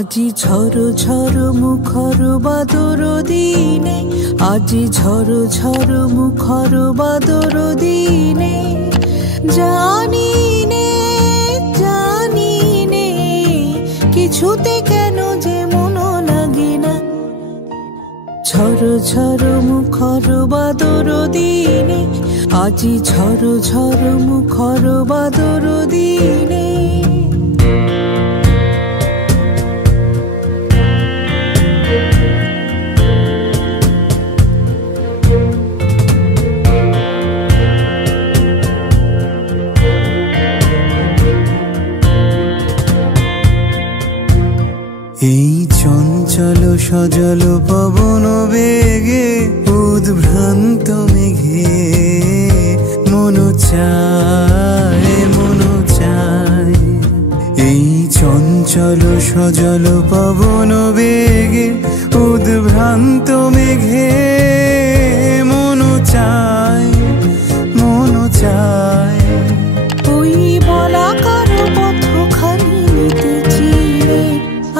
আজি ঝড় ঝড় মুখর বাদর দিনে, আজি ঝড় ঝড় মুখর বাদর দিনে, জানি নে কিছুতে কেন যে মন লাগে না। ঝড় ঝড় মুখর বাদর দিনে, আজি ঝড় ঝড় মুখর বাদর দিনে। এই চঞ্চল সজল পবন বেগে উদ্ভ্রান্ত মেঘে মন চায় মন চায়। এই চঞ্চল সজল পবন বেগে উদ্ভ্রান্ত মেঘে মন চায় মন চায়। ওই বলাকার পথখানি নিতেছি রে,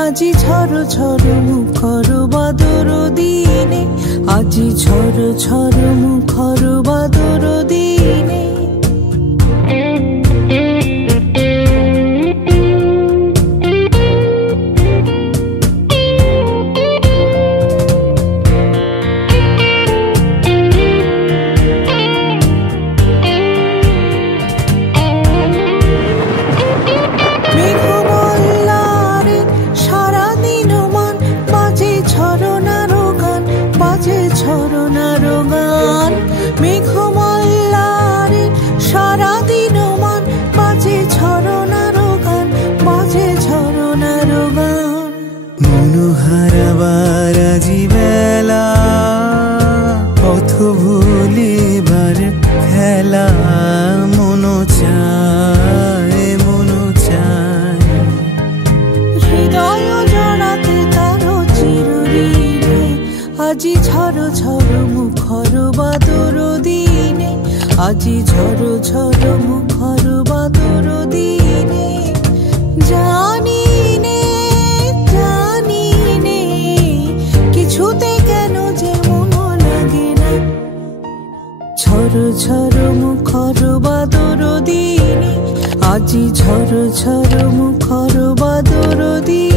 আজি ঝড় ঝড় মুখর বাদর দিনে, আজি ঝড় ঝড় মুখর বাদর দিনে। ঝরনার গান মেঘমাল্লারে সারাদিন মান বাজে, ঝরনার গান বাজে, ঝরনার গান। মনোহারাবার আজি বেলা পথ ভুলিবার খেলা, মন চায় মন চায়। হৃদয় জড়াতে কারো চিরদিনে, আজি ঝড় ঝড় মুখর বাদর দিনে, আজি ঝড় ঝড় মুখর বাদর দিনে। জানি নে কিছুতে কেন যে মন লাগে না। ঝড় ঝড় মুখর বাদর দিনে, আজি ঝড় ঝড় মুখর বাদর দিনে।